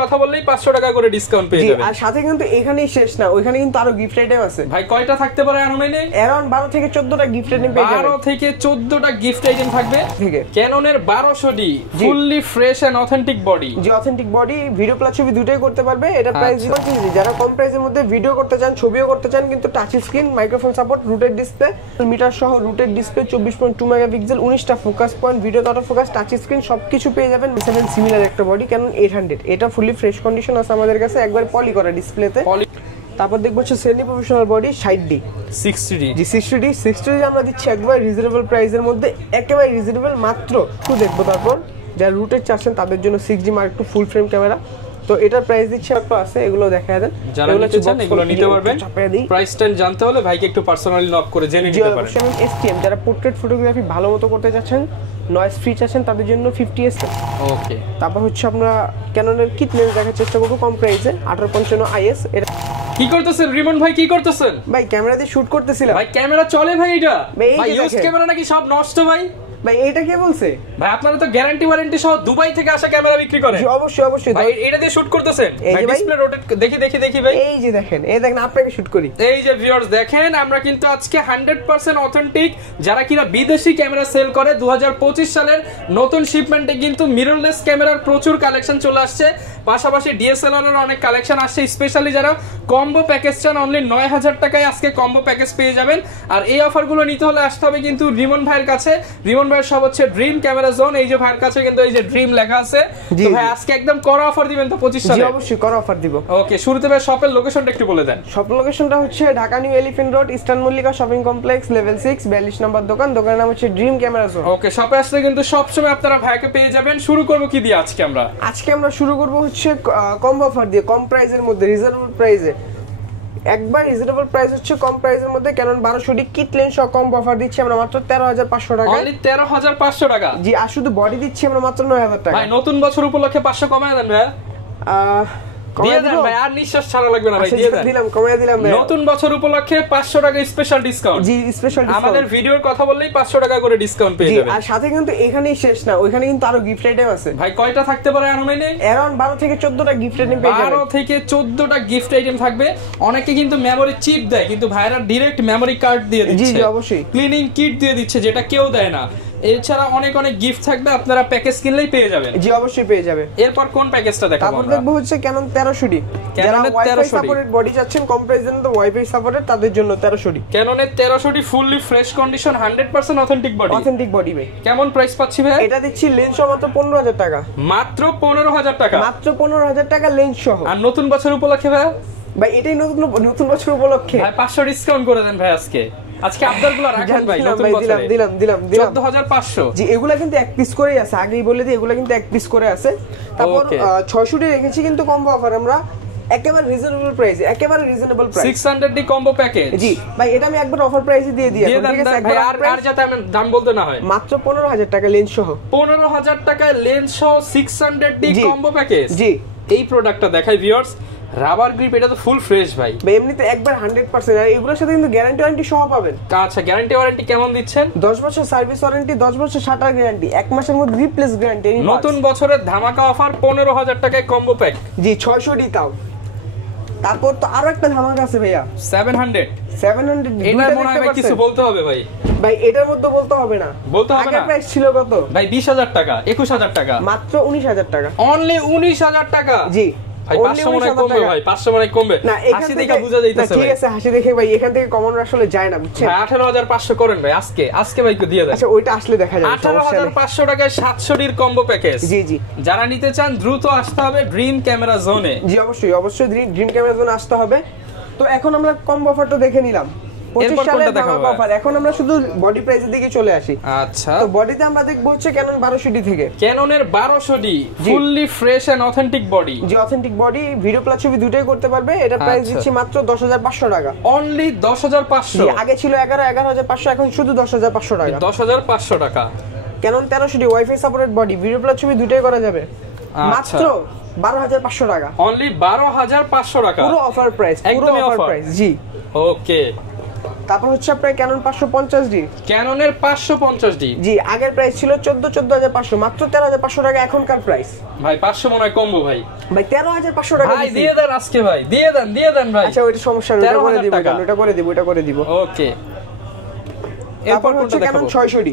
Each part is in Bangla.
কথা বললেই 500 টাকা করে ডিসকাউন্ট পেয়ে যাবেন। আর সাথে কিন্তু এখানেই শেষ না, ওইখানে কিন্তু আরো গিফট আইটেম আছে ভাই। কয়টা থাকতে পারে অনলাইনে? अराउंड 12 থেকে 14টা গিফট আইটেম পেয়ে যাবেন। 12 থেকে 14টা গিফট আইটেম থাকবে। ঠিক আছে, ক্যাননের 1200D fully fresh and authentic body. জি অথেন্টিক বডি, ভিডিও প্লাস ছবি দুটোই করতে পারবে। এটা প্রাইস যারা কম প্রাইসের মধ্যে ভিডিও করতে চান, ছবিও করতে চান, কিন্তু touch screen, microphone support, routed display, meter সহ রুটেড ডিসপ্লে, 24.2 মেগাপিক্সেল, 19টা focus point, video auto focus, touch screen সবকিছু পেয়ে যাবেন। 7 সিমিলার একটা বডি ক্যানন 800, এটা ফুলি ফ্রেশ কন্ডিশন আছে আমাদের কাছে, একবার পলি করা ডিসপ্লেতে। তারপর দেখবো হচ্ছে semi professional body 60D 60D। জি 60D আমরা দিচ্ছি একবার রিজনেবল প্রাইসের মধ্যে, একেবারে রিজনেবল, মাত্র একটু দেখবো। তারপর যারা রুটেড চাচ্ছেন তাদের জন্য 6D Mark II ফুল ফ্রেম ক্যামেরা, তো এটার প্রাইস দিচ্ছি একটু আছে, এগুলো দেখায় দেন। যারা নিতে চান এগুলো নিতে পারবেন। প্রাইসটা জানতে হলে ভাইকে একটু পার্সোনালি নক করে জেনে নিতে পারেন। STM যারা পোর্ট্রেট ফটোগ্রাফি ভালো মতো করতে চাচ্ছেন, নয়েজ ফ্রি চাচ্ছেন, তাদের জন্য 50S। ওকে, তারপর হচ্ছে আমরা ক্যাননের কিট লেন্স দেখার চেষ্টা করবো কম প্রাইসে, 1855 IS। এটা কি করতেছেন রিমন ভাই? কি করতেছেন ভাই? ক্যামেরা দিয়ে শুট করতেছিলাম ভাই। ক্যামেরা চলে ভাই? এটা ভাই ইউজ ক্যামেরা নাকি সব নষ্ট ভাই? ভাই এটা কে বলছে ভাই? আপনারা তো গ্যারান্টি ওয়ারেন্টি সহ দুবাই থেকে আসা ক্যামেরা বিক্রি করেন। জি অবশ্যই ভাই এটা দিয়ে শুট করতেছেন? ভাই ডিসপ্লে রোটেট দেখি ভাই। এই যে দেখেন আপনাকে শুট করি। এই যে ভিউয়ার্স দেখেন, আমরা কিন্তু আজকে 100% অথেন্টিক যারা কিনা বিদেশি ক্যামেরা সেল করে 2025 সালের নতুন শিপমেন্টে কিন্তু মিররলেস ক্যামেরার প্রচুর কালেকশন চলে আসছে, পাশাপাশি ডিএসএলআর এর অনেক কালেকশন আসছে। স্পেশালি যারা কম্বো প্যাকেজ চান, অনলি 9000 টাকায় আজকে কম্বো প্যাকেজ পেয়ে যাবেন। আর এই অফারগুলো নিতে হলে আসতে হবে কিন্তু রিমন ভাইয়ের কাছে। রিমন ভাইয়ের সব হচ্ছে ড্রিম ক্যামেরা জোন। এই যে ভাইয়ের কাছে কিন্তু এই যে ড্রিম লেখা আছে। তো ভাই আজকে একদম কড়া অফার দিবেন তো 25 সালে? জি অবশ্যই কড়া অফার দিব। ওকে, শুরুতে ভাই শপের লোকেশনটা একটু বলে দেন। শপ লোকেশনটা হচ্ছে Dhaka new elephant road, eastern Mallika shopping complex, level 6, 42 নম্বর দোকান। দোকানের নাম হচ্ছে ড্রিম ক্যামেরা জোন। ওকে, শপে আসলে কিন্তু সবসময় আপনারা ভাইকে পেয়ে যাবেন। শুরু করব কি দিয়ে আজকে আমরা? আজকে আমরা শুরু করব হচ্ছে কম অফার দিয়ে, কম প্রাইসের মধ্যে, রিজনেবল প্রাইসে। একবার রিজনেবল প্রাইস হচ্ছে কম প্রাইসের মধ্যে ক্যানন 1200D কিট লেন্স সহ কম অফার দিচ্ছি আমরা মাত্র 13500 টাকা। অনলি 13500 টাকা? জি, আর শুধু বডি দিচ্ছি আমরা মাত্র 9000 টাকা। ভাই নতুন বছর উপলক্ষে 500 কমায় দেন ভাই। দিয়ে দেন ভাই, আর নিঃশ্বাস ছাড়া লাগবে না ভাই, দিয়ে দেন। দিলাম, কমায় দিলাম ভাই। নতুন বছর উপলক্ষে 500 টাকা স্পেশাল ডিসকাউন্ট। জি স্পেশাল ডিসকাউন্ট। আমাদের ভিডিওর কথা বললেই 500 টাকা করে ডিসকাউন্ট পেয়ে যাবেন। আর সাথে কিন্তু এখানেই শেষ না, ওইখানে কিন্তু আরো গিফট আইটেম আছে ভাই। কয়টা থাকতে পারে অনলাইনে? अराउंड 12 থেকে 14টা গিফট আইটেম পেয়ে যাবেন। 12 থেকে 14টা গিফট আইটেম থাকবে। অনেকে কিন্তু মেমরি চিপ দেয়, কিন্তু ভাইরা ডাইরেক্ট মেমরি কার্ড দিয়ে দিচ্ছে। জি অবশ্যই। ক্লিনিং কিট দিয়ে দিচ্ছে, যেটা কেউ দেয় না। এছাড়া অনেক গিফট থাকবে, আপনারা প্যাকেজ কিনলেই পেয়ে যাবেন। জি অবশ্যই পেয়ে যাবে। এরপর কোন প্যাকেজটা দেখাবো আমরা? তারপর দেখবো হচ্ছে ক্যানন 1300D। যারা ওয়াইফাই সাপোর্টেড বডি চাচ্ছেন কম প্রাইসের মধ্যে, ওয়াইফাই সাপোর্টেড, তাদের জন্য 1300D। ক্যাননের 1300D fully fresh condition 100% authentic body. Authentic body ভাই। কেমন প্রাইস পাচ্ছি ভাই? এটা দিচ্ছি লেন্স সহ মাত্র 15000 টাকা। মাত্র 15000 টাকা? মাত্র 15000 টাকা লেন্স সহ। আর নতুন বছর উপলক্ষে ভাই? ভাই এটাই নতুন বছর উপলক্ষে ভাই 500 ডিসকাউন্ট করে দেন ভাই। আজকে আবদারগুলো রাখেন ভাই। নতুন বছরে দিলাম 14500। জি এগুলা কিন্তু এক পিস করেই আছে, আগেই বলে দিই এগুলা কিন্তু এক পিস করে আছে। তারপর 600D রেখেছি কিন্তু কম্বো অফার আমরা একেবারে রিজনেবল প্রাইসে, একেবারে reasonable price 600D combo package. জি ভাই এটা আমি একবার অফার প্রাইসে দিয়ে দিই, ঠিক আছে? ভাই আর যাতে আমি দাম বলতে না হয়। মাত্র 15000 টাকা লেন্স সহ। 15000 টাকায় লেন্স সহ 600D কম্বো প্যাকেজ। জি এই প্রোডাক্টটা দেখাই ভিউয়ার্স। রাবার গ্রিপ, এটা তো ফুল ফ্রেশ ভাই। এমনিতে একবার 100%, আর এগুলোর সাথে কিন্তু গ্যারান্টি ওয়ারেন্টি সহ পাবেন। আচ্ছা, গ্যারান্টি ওয়ারেন্টি কেমন দিচ্ছেন? 10 বছর সার্ভিস ওয়ারেন্টি, 10 বছর শাটার গ্যারান্টি, 1 মাসের মধ্যে রিপ্লেস গ্যারান্টি। নতুন বছরের ধামাকা অফার 15000 টাকায় কম্বো প্যাক। জি 600D তাও। তারপর তো আরো একটা ধামাকা আছে ভাইয়া, 700। এটা মনে হয় কিছু বলতে হবে ভাই। ভাই এটার মধ্যে বলতে হবে না, বলতে হবে না। আগের প্রাইস ছিল কত ভাই? 20000 টাকা, 21000 টাকা, মাত্র 19000 টাকা। অনলি 19000 টাকা। জি ভাই 500 মনে কমবে ভাই, 500 মনে কমবে না। হাসি দেখে বোঝা যাইতেছে ঠিক আছে, হাসি দেখে ভাই এখান থেকে কমন আসলে যায় না, বুঝছেন? 18500 করেন ভাই আজকে ভাই দিয়ে দেন। আচ্ছা ওইটা আসলে দেখা যাবে। 18500 টাকায় 700D কম্বো প্যাকেজ। জি যারা নিতে চান দ্রুত আসতে হবে ড্রিম ক্যামেরা জোনে। জি অবশ্যই ড্রিম ক্যামেরা জোনে আসতে হবে। তো এখন আমরা কম্বো অফারটা দেখে নিলাম। এখন আমরা শুধু বডি প্রাইসের দিকে চলে আসি। আচ্ছা, তো বডিতে আমরা দেখবো হচ্ছে ক্যানন 1200D থেকে। ক্যাননের 1200D fully fresh and authentic body. জি অথেন্টিক বডি, ভিডিও প্লাস ছবি দুটোই করতে পারবে। এটা প্রাইস দিচ্ছি মাত্র 10500 টাকা। অনলি 10500। আগে ছিল 11500, এখন শুধু 10500 টাকা। 10500 টাকা। Canon 1300D wifi supported body, video plus ছবি দুটোই করা যাবে। মাত্র 12500 টাকা। অনলি 12500 টাকা। পুরো অফার প্রাইস, পুরো অফার প্রাইস। জি ওকে। তারপর হচ্ছে আপনার ক্যানন 550D, ক্যাননের 550D। জি আগের প্রাইস ছিল 14500, মাত্র 13500 টাকা এখনকার প্রাইস। ভাই 500 মনে হয় কমবো ভাই। ভাই 13500 টাকা ভাই দিয়ে দেন আজকে ভাই, দিয়ে দেন ভাই। আচ্ছা ওইটা সমস্যা নেই, ওটা করে দিব, ওটা করে দিব। ওকে, এরপর হচ্ছে ক্যানন 600D,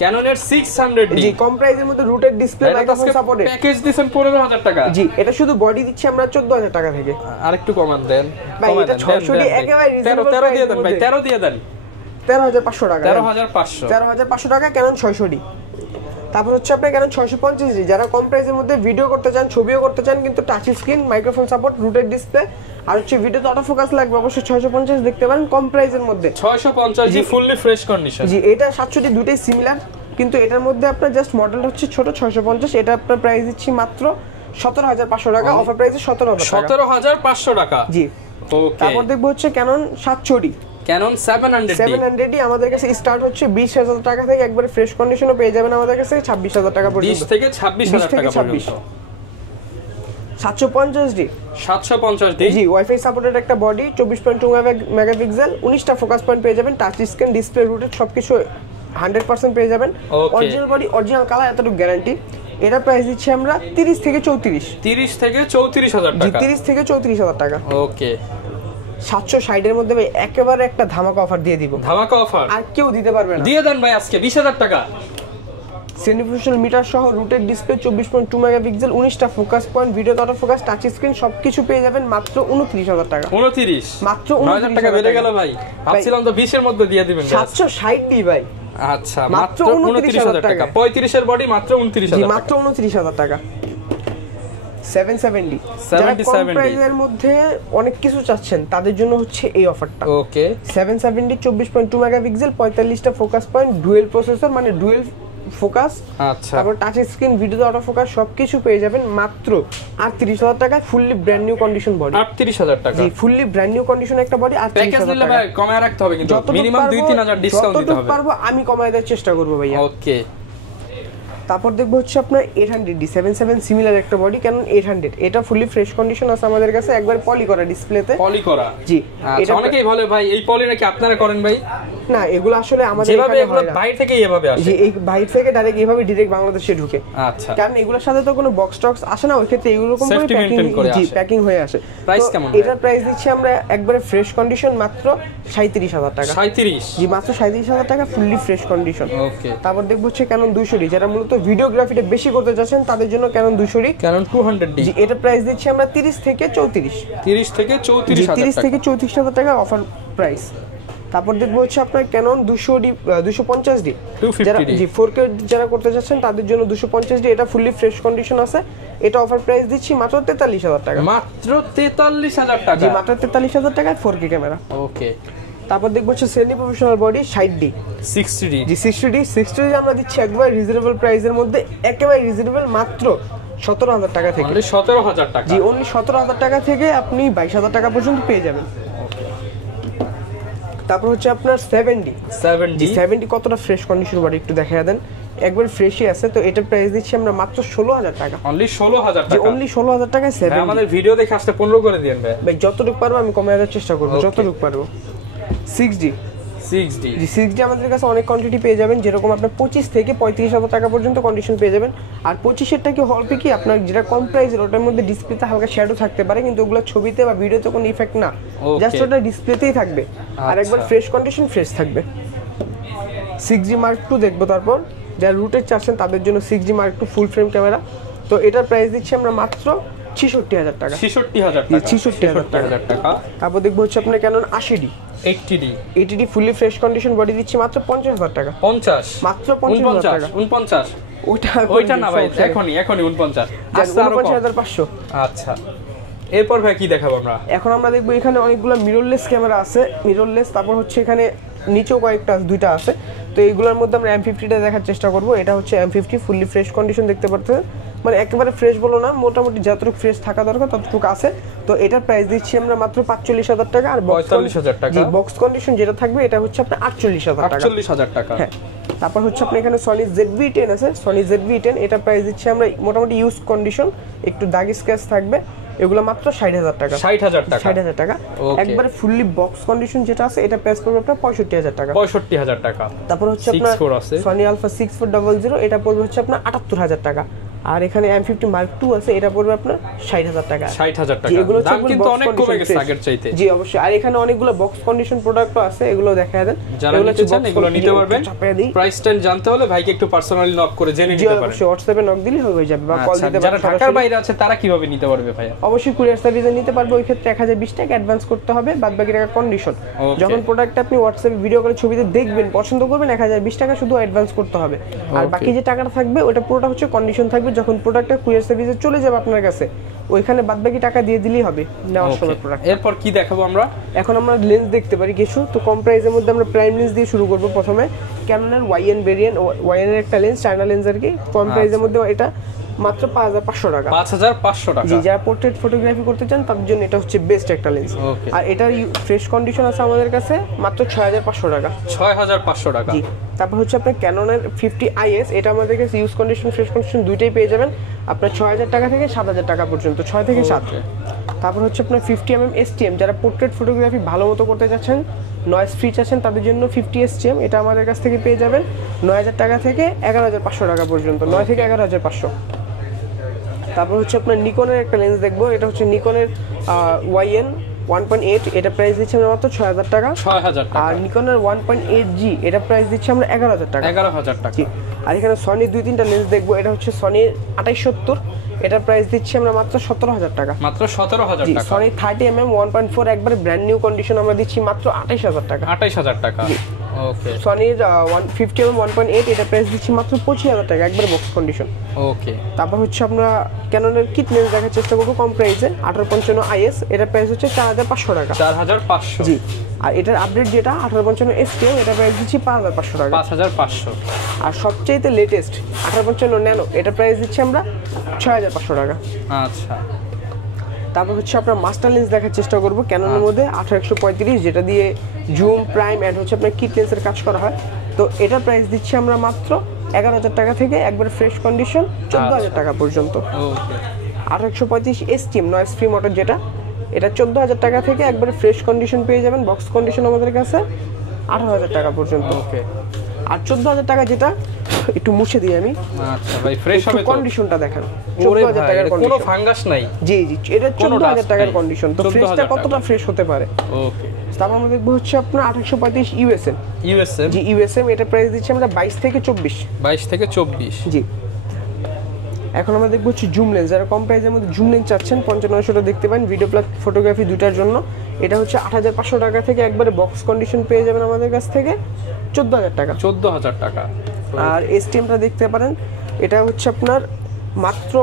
ক্যাননের 600D, জি কম প্রাইসের মধ্যে rooted display microphone supported. Package দিবেন 15000 টাকা। জি এটা শুধু বডি দিচ্ছি আমরা 14000 টাকা থেকে। আরেকটু কমান দেন ভাই, এটা 600D একেবারে রিজনেবল। 13 দিয়ে দেন ভাই, 13 দিয়ে দেন। 13500 টাকা, 13500 টাকা ক্যানন 600D। তারপর হচ্ছে আপনার ক্যানন 650D, যারা কম প্রাইসের মধ্যে ভিডিও করতে চান, ছবিও করতে চান, কিন্তু touch screen, microphone support, routed display, আর হচ্ছে ভিডিওতে অটো ফোকাস লাগবে, অবশ্যই 650 দেখতে পারেন কম প্রাইসের মধ্যে। 650 ফুললি ফ্রেশ কন্ডিশন। জি এটা 700D দুটোই সিমিলার, কিন্তু এটার মধ্যে আপনার জাস্ট মডেলটা হচ্ছে ছোট 650। এটা আপনার প্রাইস দিচ্ছি মাত্র 17500 টাকা, অফার প্রাইসে 17500 টাকা। জি ওকে, তারপর দেখবো হচ্ছে ক্যানন 700D, ক্যানন 700D আমাদের কাছে স্টার্ট হচ্ছে 20000 টাকা থেকে, একবারে ফ্রেশ কন্ডিশনও পেয়ে যাবেন আমাদের কাছে 26000 টাকা পর্যন্ত। 20 থেকে 26000 টাকা পর্যন্ত। 750D, জি ওয়াইফাই সাপোর্টেড একটা বডি, 24.2 মেগাপিক্সেল, 19টা ফোকাস পয়েন্ট পেয়ে যাবেন, টাচ স্ক্রিন, ডিসপ্লে, রুটেড সবকিছু 100% পেয়ে যাবেন। অরিজিনাল বডি, অরিজিনাল কালার, এতটুকু গ্যারান্টি। এটা প্রাইস দিচ্ছি আমরা 30 থেকে 34000 টাকা। 30 থেকে 34000 টাকা। ওকে, 760 এর মধ্যে ভাই একেবারে একটা ধামাকা অফার দিয়ে দিব, ধামাকা অফার আর কেউ দিতে পারবে না। দিয়ে দেন ভাই আজকে 20000 টাকা। সেন্ট্রিফিউগাল মিটার সহ রুটেড ডিসপ্লে, 24.2 মেগাপিক্সেল, 19টা focus point, video auto focus, touch screen, সবকিছু পেয়ে যাবেন মাত্র 29000 টাকা। 29 মাত্র 9000 টাকা বেড়ে গেল ভাই। ভাবছিলাম তো 20 এর মধ্যে দিয়ে দিবেন। 760 ভাই, আচ্ছা মাত্র 29000 টাকা। 35 এর বডি মাত্র 29000 টাকা। মাত্র 29000 টাকা। 770, যারা কম প্রাইসের মধ্যে অনেক কিছু চাচ্ছেন তাদের জন্য হচ্ছে এই অফারটা। ওকে, 770, 24.2 মেগাপিক্সেল, 45টা ফোকাস পয়েন্ট, ডুয়েল প্রসেসর, মানে ডুয়েল ফোকাস, আচ্ছা তারপর touch screen, video auto focus, সবকিছু পেয়ে যাবেন মাত্র 38000 টাকায়, fully brand new condition body. 38000 টাকা, জি ফুললি ব্র্যান্ড নিউ কন্ডিশন একটা বডি। আর প্যাকেজ নিলে ভাই কমায় রাখতে হবে, কিন্তু মিনিমাম 2-3000 ডিসকাউন্ট দিতে হবে। পারবো আমি কমায় দেওয়ার চেষ্টা করব ভাইয়া। ওকে, তারপর দেখবো হচ্ছে আপনার 800D, 77 সিমিলার একটা বডি, ক্যানন 800। এটা ফুললি ফ্রেশ কন্ডিশন আছে আমাদের কাছে, একবার পলি করা ডিসপ্লেতে। পলি করা, জি। এটা অনেকেই বলে ভাই এই পলি নাকি আপনারা করেন ভাই? না, এগুলো আসলে আমাদের এখানে হয় না, বাইরে থেকে এভাবে আসে। জি এই বাইরে থেকে ডাইরেক্ট বাংলাদেশে ঢুকে। আচ্ছা, কারণ এগুলোর সাথে তো কোনো বক্স টক্স আসে না, ওই ক্ষেত্রে এগুলো রকম সেফটি মেইনটেইন করে আসে। জি প্যাকিং হয়ে আসে। প্রাইস কেমন? এটার প্রাইস দিচ্ছি আমরা একবারে ফ্রেশ কন্ডিশন মাত্র 37000 টাকা। 37, জি মাত্র 37000 টাকা, ফুললি ফ্রেশ কন্ডিশন। ওকে, তারপর দেখবো হচ্ছে ক্যানন 200D, যারা মূলত ভিডিওগ্রাফিটা বেশি করতে যাচ্ছেন তাদের জন্য ক্যানন 200D, ক্যানন 200D। জি এটা প্রাইস দিচ্ছি আমরা 30 থেকে 34000 টাকা অফার প্রাইস। তারপর দেখবো হচ্ছে আপনার ক্যানন 250D, 250D, জি 4K যারা করতে যাচ্ছেন তাদের জন্য 250D, এটা ফুললি ফ্রেশ কন্ডিশন আছে। এটা অফার প্রাইস দিচ্ছি মাত্র 43000 টাকা। মাত্র 43000 টাকা, জি মাত্র 43000 টাকায় 4K ক্যামেরা। ওকে, তারপর দেখবো হচ্ছে semi professional body 60D, 60D, জি 60D আমরা দিচ্ছি একবার রিজনেবল প্রাইসের মধ্যে, একেবারে রিজনেবল, মাত্র 17000 টাকা থেকে। অনলি 17000 টাকা, জি অনলি 17000 টাকা থেকে আপনি 22000 টাকা পর্যন্ত পেয়ে যাবেন। তারপর হচ্ছে আপনার 70 কতটা ফ্রেশ কন্ডিশন বডি একটু দেখায় দেন, একবার ফ্রেশই আছে। তো এটা প্রাইস দিচ্ছি আমরা মাত্র 16000 টাকা। অনলি 16000 জি টাকা, অনলি 16000 টাকায় 70। আমাদের ভিডিও দেখে আসতে 15 করে দিবেন ভাই। ভাই যতটুকু পারবো আমি কমায় দেওয়ার চেষ্টা করব, যতটুকু পারবো। 6D, জি 6D আমাদের কাছে অনেক কোয়ান্টিটি পেয়ে যাবেন, যেরকম আপনার 25 থেকে 35000 টাকা পর্যন্ত কন্ডিশন পেয়ে যাবেন। আর 25এরটা কি হলপে কি আপনার যেটা কম প্রাইসের, ওটার মধ্যে ডিসপ্লেতে হালকা শ্যাডো থাকতে পারে, কিন্তু ওগুলো ছবিতে বা ভিডিওতে কোনো ইফেক্ট না, জাস্ট ওটা ডিসপ্লেতেই থাকবে। আর একবার ফ্রেশ কন্ডিশন ফ্রেশ থাকবে। 6G Mark II দেখবো। তারপর যারা রুটেড চাচ্ছেন তাদের জন্য 6G Mark II ফুল ফ্রেম ক্যামেরা, তো এটার প্রাইস দিচ্ছি আমরা মাত্র 66000 টাকা। 66000 টাকা। তারপর দেখবো হচ্ছে আপনার Canon 80D, 80D fully fresh condition body দিচ্ছি মাত্র 50000 টাকা। 50, মাত্র 50000 টাকা। 49, ওইটা না ভাই, এখনি 49, 49500। আচ্ছা, এরপর ভাই কি দেখাবো আমরা? এখন আমরা দেখবো এখানে অনেকগুলো মিররলেস ক্যামেরা আছে, মিররলেস। তারপর হচ্ছে এখানে নিচেও দুইটা আছে। তো এইগুলোর মধ্যে আমরা M50টা দেখার চেষ্টা করব। এটা হচ্ছে M50 ফুললি ফ্রেশ কন্ডিশন দেখতে পাচ্ছেন, মানে একেবারে ফ্রেশ বলো না, মোটামুটি যতটুকু ফ্রেশ থাকা দরকার ততটুকু আছে। তো এটার প্রাইস দিচ্ছি আমরা মাত্র 45000 টাকা। আর 45000 টাকা, জি বক্স কন্ডিশন যেটা থাকবে এটা হচ্ছে আপনার 48000 টাকা। হ্যাঁ, তারপর হচ্ছে আপনি এখানে সনি ZV-10 আছে, সনি ZV-10 এটা প্রাইস দিচ্ছি আমরা মোটামুটি ইউজ কন্ডিশন, একটু দাগ স্ক্র্যাচ থাকবে, এগুলো মাত্র 60,000 টাকা। 60,000 টাকা, 60,000 টাকা একবারে ফুললি বক্স কন্ডিশন যেটা আছে এটা প্রাইস পড়বে আপনার 65,000 টাকা। 65,000 টাকা। তারপর হচ্ছে আপনার সনি আলফা 6400 এটা পড়বে হচ্ছে আপনার 78,000 টাকা। আর এখানে M50 Mark II আছে এটা পড়বে আপনার 60,000 টাকা। 60,000 টাকা, দাম কিন্তু অনেক কমে গেছে আগের চাইতে। জি অবশ্যই। আর এখানে অনেকগুলো বক্স কন্ডিশন প্রোডাক্টও আছে, এগুলো দেখায় দেন, যারা নিতে চান এগুলো নিতে পারবেন। প্রাইস টেন জানতে হলে ভাইকে একটু পার্সোনালি নক করে জেনে নিতে পারেন। জি অবশ্যই, WhatsApp এ নক দিলে হয়ে যাবে বা কল দিতে পারেন। যারা ঢাকার বাইরে আছে তারা কিভাবে নিতে পারবে ভাইয়া? অবশ্যই কুরিয়ার সার্ভিসে নিতে পারবে, ওই ক্ষেত্রে 1020 টাকা অ্যাডভান্স করতে হবে, বাদ বাকি টাকা কন্ডিশন। যখন প্রোডাক্টটা আপনি WhatsApp ভিডিও করে ছবিতে দেখবেন, পছন্দ করবেন, 1020 টাকা শুধু অ্যাডভান্স করতে হবে। আর বাকি যে টাকাটা থাকবে ওটা পুরোটা হচ্ছে কন্ডিশন থাকবে, যখন প্রোডাক্টটা কুরিয়ার সার্ভিসে চলে যাবে আপনার কাছে, ওইখানে বাদবাকি টাকা দিয়ে দিলেই হবে নেওয়ার সময় প্রোডাক্ট। এরপর কি দেখাবো আমরা? এখন আমরা লেন্স দেখতে পারি কিছু। তো কম প্রাইসের মধ্যে আমরা প্রাইম লেন্স দিয়ে শুরু করব। প্রথমে ক্যানোনের YN ভেরিয়েন্ট, YN এর একটা লেন্স, চায়না লেন্স আর কি। কম প্রাইসের মধ্যে এটা মাত্র 5,500 টাকা। 5,500 টাকা। জি, যারা পোর্ট্রেট ফটোগ্রাফি করতে চান তাদের জন্য এটা হচ্ছে বেস্ট একটা লেন্স। আর এটার ফ্রেশ কন্ডিশন আছে আমাদের কাছে মাত্র 6,500 টাকা। 6,500 টাকা। জি। তারপর হচ্ছে আপনার ক্যানোনের 50IS, এটা আমাদের কাছে ইউজ কন্ডিশন ফ্রেশ কন্ডিশন দুইটাই পেয়ে যাবেন আপনার 6,000 টাকা থেকে 7,000 টাকা পর্যন্ত, 6 থেকে 7। তারপর হচ্ছে আপনার 50mm STM, যারা পোর্ট্রেট ফটোগ্রাফি ভালো মতো করতে চাচ্ছেন, নয়েজ ফ্রি চাচ্ছেন, তাদের জন্য 50 STM এটা আমাদের কাছ থেকে পেয়ে যাবেন 9,000 টাকা থেকে 11,500 টাকা পর্যন্ত, 9 থেকে 11,500। তারপর হচ্ছে আপনার নিকনের একটা লেন্স দেখবো, এটা হচ্ছে নিকনের YN 1.8, এটা প্রাইস দিচ্ছি আমরা মাত্র 6,000 টাকা। 6,000 টাকা। আর নিকনের 1.8G এটা প্রাইস দিচ্ছি আমরা 11,000 টাকা। 11,000 টাকা। আর এখানে সনির 2-3টা লেন্স দেখবো, এটা হচ্ছে সনির 2870, এটা প্রাইস দিচ্ছি আমরা মাত্র 17,000 টাকা। মাত্র 17,000 টাকা। সনি 30mm 1.4 একবার ব্র্যান্ড নিউ কন্ডিশন আমরা দিচ্ছি মাত্র 28,000 টাকা। 28,000 টাকা। ওকে। সনির 50mm 1.8 এটা প্রাইস দিচ্ছি মাত্র 25,000 টাকা একবার বক্স কন্ডিশন। ওকে। তারপর হচ্ছে আমরা ক্যানোনের কিট লেন্স দেখার চেষ্টা করবো কম প্রাইসে, 1855IS এটা প্রাইস হচ্ছে 4,500 টাকা। 4,500। জি। আর এটার আপডেট যেটা 1855 STM এটা প্রাইস দিচ্ছি 5,500 টাকা। 5,500। আর সবচেয়ে লেটেস্ট 1855 ন্যানো এটা প্রাইস দিচ্ছি আমরা 6,500 টাকা। আচ্ছা। তারপর হচ্ছে আপনার মাস্টার লেন্স দেখার চেষ্টা করবো ক্যানোনের মধ্যে 1835, যেটা দিয়ে জুম প্রাইম অ্যাড হচ্ছে আপনার কিট লেন্সের কাজ করা হয়। তো এটার প্রাইস দিচ্ছি আমরা মাত্র 11,000 টাকা থেকে একবার ফ্রেশ কন্ডিশন 14,000 টাকা পর্যন্ত। ওকে। 1835 STM নয়েজ ফ্রি মোটর যেটা, এটা 14,000 টাকা থেকে একবারে ফ্রেশ কন্ডিশন পেয়ে যাবেন, বক্স কন্ডিশন আমাদের কাছে 18,000 টাকা পর্যন্ত। ওকে। আর 14,000 টাকা যেটা একটু মুছে দিই আমি। আচ্ছা ভাই, ফ্রেশ হবে তো? কন্ডিশনটা দেখেন, 14,000 টাকার কন্ডিশন, কোনো ফাঙ্গাস নাই। জি জি, এটা 14,000 টাকার কন্ডিশন। তো ফ্রেশটা কতটা ফ্রেশ হতে পারে? ওকে। তারপর আমরা দেখবো হচ্ছে আপনার 1835 USM। জি, USM এটা প্রাইস দিচ্ছি আমরা 22 থেকে 24। 22 থেকে 24। জি। এখন আমরা দেখবো হচ্ছে জুম লেন্স, যারা কম প্রাইসের মধ্যে জুম লেন্স চাচ্ছেন 5500টা দেখতে পারেন ভিডিও প্লাস ফটোগ্রাফি দুটার জন্য, এটা হচ্ছে 8,500 টাকা থেকে একবারে বক্স কন্ডিশন পেয়ে যাবেন আমাদের কাছ থেকে 14,000 টাকা। 14,000 টাকা। আর STMটা দেখতে পারেন, এটা হচ্ছে আপনার মাত্র,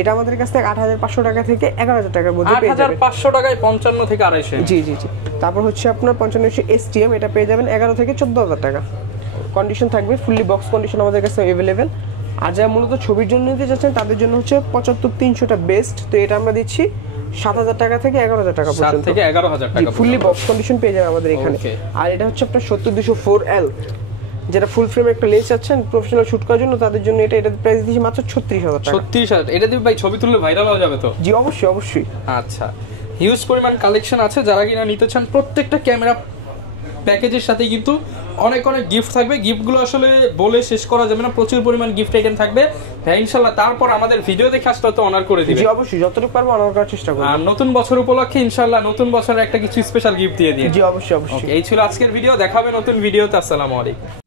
এটা আমাদের কাছ থেকে 8,500 টাকা থেকে 11,000 টাকার মধ্যে পেয়ে যাবেন। 8,500 টাকায় 55 থেকে 250। জি জি জি। তারপর হচ্ছে আপনার 5500 STM এটা পেয়ে যাবেন 11 থেকে 14,000 টাকা। কন্ডিশন থাকবে ফুললি বক্স কন্ডিশন আমাদের কাছে अवेलेबल। আর যারা মূলত ছবির জন্য নিতে যাচ্ছেন তাদের জন্য হচ্ছে 75-300টা বেস্ট। তো এটা আমরা দিচ্ছি 7,000 টাকা থেকে 11,000 টাকা পর্যন্ত। 7 থেকে 11,000 টাকা ফুললি বক্স কন্ডিশন পেয়ে যাবেন আমাদের এখানে। আর এটা হচ্ছে আপনার 70-204L, যেটা ফুল ফ্রেম একটা লেন্স চাচ্ছেন প্রফেশনাল শুট করার জন্য, তাদের জন্য এটা প্রাইস দিচ্ছি মাত্র 36,000 টাকা। 36,000। এটা দিয়ে ভাই ছবি তুললে ভাইরাল হয়ে যাবে তো? জি অবশ্যই অবশ্যই। আচ্ছা, হিউজ পরিমাণ কালেকশন আছে, যারা কিনা নিতে চান প্রত্যেকটা ক্যামেরা প্যাকেজের সাথে কিন্তু অনেক অনেক গিফট থাকবে। গিফটগুলো আসলে বলে শেষ করা যাবে না, প্রচুর পরিমাণ গিফট আইটেম থাকবে ভাই ইনশাআল্লাহ। তারপর আমাদের ভিডিও দেখে আসলে তো অনার করে দিবেন। জি অবশ্যই, যতটুকু পারবো অনার করার চেষ্টা করব। আর নতুন বছর উপলক্ষে ইনশাআল্লাহ নতুন বছরে একটা কিছু স্পেশাল গিফট দিয়ে দিন। জি অবশ্যই অবশ্যই। এই ছিল আজকের ভিডিও, দেখা হবে নতুন ভিডিওতে। আসসালামু আলাইকুম।